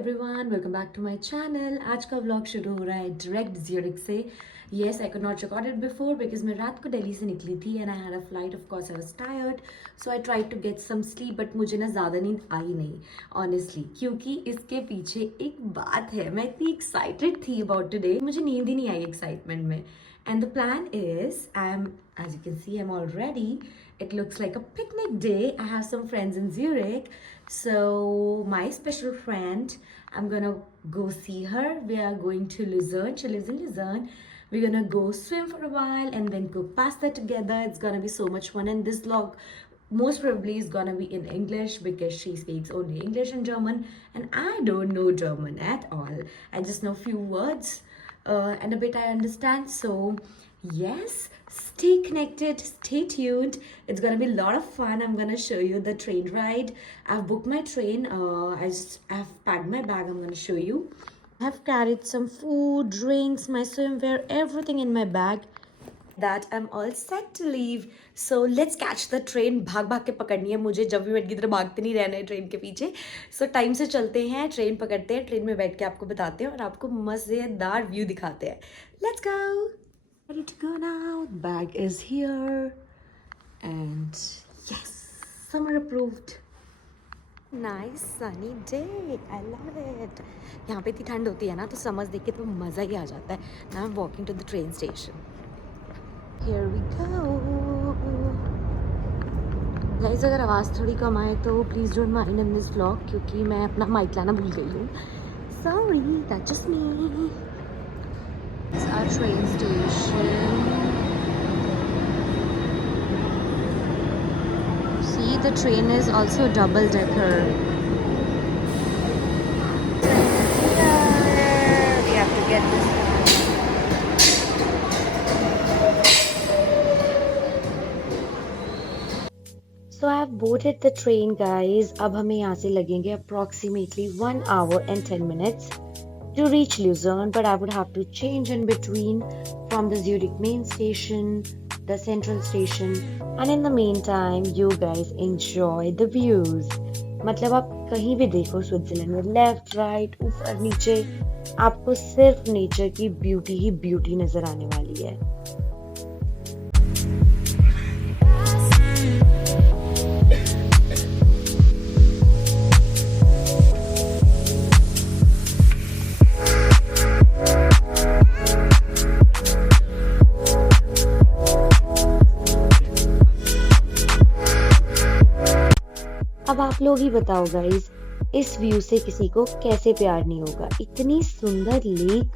Everyone, welcome back to my channel. आज का vlog शुरू हो रहा है डायरेक्ट ज्यूरिख से। Yes, I could not record it before because मैं रात को दिल्ली से निकली थी and I had a flight. Of course I was tired, so I tried to get some sleep, but मुझे ना ज़्यादा नींद आई नहीं ऑनेस्टली, क्योंकि इसके पीछे एक बात है। मैं इतनी एक्साइटेड थी अबाउट टुडे, मुझे नींद ही नहीं आई एक्साइटमेंट में। And the plan is, as you can see, I'm all ready. It looks like a picnic day. I have some friends in Zurich. So my special friend, I'm gonna go see her. We are going to Luzerne. She lives in Luzerne. We're gonna go swim for a while and then cook pasta together. It's gonna be so much fun. And this vlog most probably is gonna be in English because she speaks only English and German, and I don't know German at all. I just know few words. And a bit I understand. So yes, stay connected, stay tuned. It's gonna be a lot of fun. I'm gonna show you the train ride. I've booked my train. I've packed my bag. I'm gonna show you. I've carried some food, drinks, my swimwear, everything in my bag. That I'm all set to leave. So let's catch the train. भाग भाग के पकड़नी है मुझे, जब भी बैठ की तरह भागते नहीं रहना है ट्रेन के पीछे। So टाइम से चलते हैं, ट्रेन पकड़ते हैं, ट्रेन में बैठ के आपको बताते हैं और आपको मज़ेदार व्यू दिखाते हैं। Let's go. Ready to go now. The bag is here and yes, summer approved. Nice sunny day. I love it. यहाँ पे इतनी ठंड होती है ना, तो समर्स देख के तो मज़ा ही आ जाता है। Now I'm walking to the train station. Here we go. Guys, अगर आवाज़ थोड़ी कम आए तो please don't mind in this vlog, क्योंकि मैं अपना माइक लाना भूल गई हूँ। Sorry, that's just me. It's our train station. See, the train is also double decker. We have to get this. So I have boarded the train, guys. अब हमें यहाँ से लगेंगे approximately 1 hour and 10 minutes to reach Luzerne, but I would have to change in between from the Zurich main station, the central station, and in the meantime, you guys enjoy the views. मतलब आप कहीं भी देखो Switzerland में, left right ऊपर नीचे, आपको सिर्फ नेचर की ब्यूटी ही ब्यूटी नजर आने वाली है। अब आप लोग ही बताओ गाइस, इस व्यू से किसी को कैसे प्यार नहीं होगा। इतनी सुंदर lake,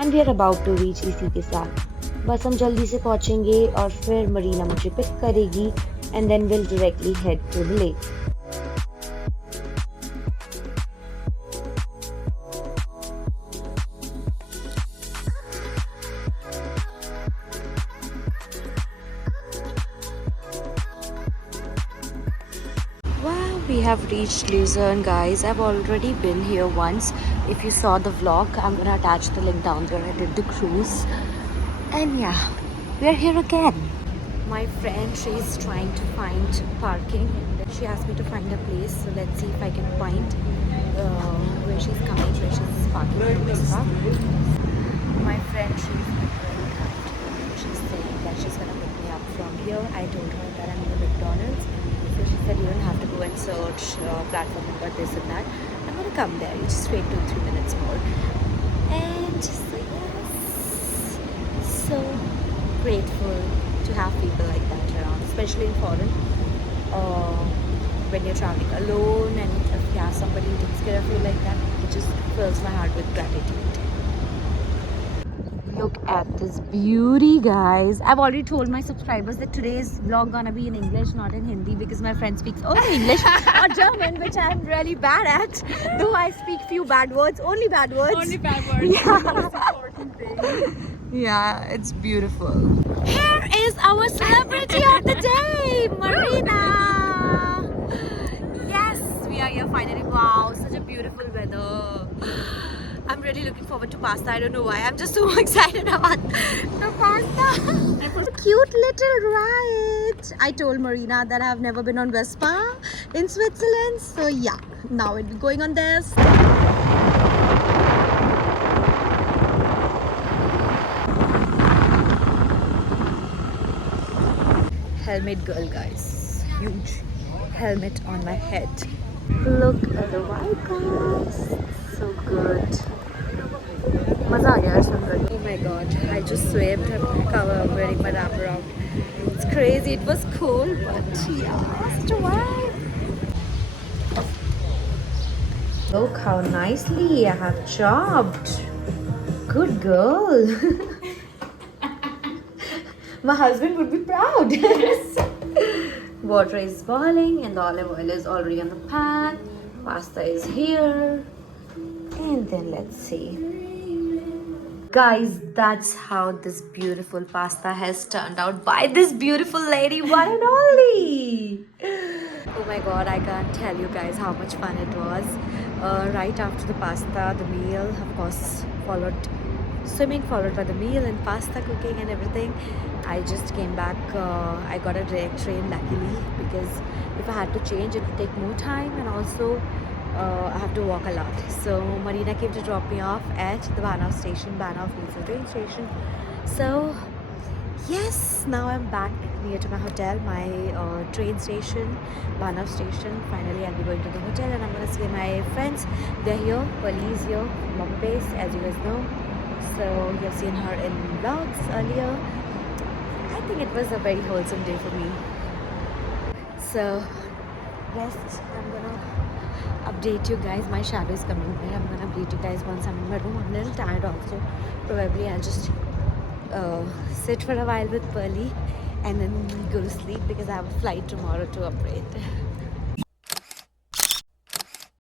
and we are about to reach. इसी के साथ बस हम जल्दी से पहुंचेंगे और फिर मरीना मुझे पिक करेगी and then will directly head to the lake. We have reached Luzerne, guys. I've already been here once. If you saw the vlog, I'm gonna attach the link down there. I did the cruise, and yeah, we are here again. My friend, she's trying to find parking. She asked me to find a place, so let's see if I can find where she's coming, where she's parking her stuff. My friend, she's very kind. She's saying that she's gonna pick me up from here. I told her that I'm in the McDonald's. So she said you don't have to go and search platform number, this and that. I'm gonna come there. You just wait 2-3 minutes more. And so yes, so grateful to have people like that around, especially in foreign. When you're traveling alone, and if you have somebody who takes care of you like that, it just fills my heart with gratitude. Look at this beauty, guys. I've already told my subscribers that today's vlog gonna be in English, not in Hindi, because my friend speaks only English or German, which I'm really bad at. Though I speak few bad words, only bad words. Only bad words. Yeah. That's the most important thing. Yeah, it's beautiful. Here is our celebrity of the day, Marina. Yes, we are here finally. Wow, such a beautiful weather. I'm really looking forward to pasta. I don't know why. I'm just so excited about the pasta. It's a cute little ride. I told Marina that I have never been on Vespa in Switzerland. So yeah, now we'll be going on this. Helmet girl, guys. Huge helmet on my head. Look at the white cars. So good. मजा आ गया यार सुनकर. Oh my god, I just swept her cover wearing my wraparound. It's crazy. It was cool, but yeah, such a vibe. Look how nicely I have chopped. Good girl. My husband would be proud. Water is boiling and the olive oil is already on the pan. Pasta is here. And then let's see. Guys, that's how this beautiful pasta has turned out by this beautiful lady, one and only. Oh my god, I can't tell you guys how much fun it was. Right after the pasta, the meal, of course, swimming followed by the meal and pasta cooking and everything. I just came back. I got a direct train luckily, because if I had to change it would take more time, and also I have to walk a lot. So Marina came to drop me off at the Banaf station. Banaf means the train station. So yes, now I'm back near to my hotel, my train station, Banaf station. Finally I'll be going to the hotel and I'm going to see my friends. They're here. Pearly is here, Bombay, as you guys know. So you've seen her in vlogs earlier. I think it was a very wholesome day for me. So rest. I'm gonna update you guys. My shadow is coming there. I'm gonna update you guys once I'm in my room. I'm a little tired also. Probably I'll just sit for a while with Pearly and then go to sleep, because I have a flight tomorrow to operate.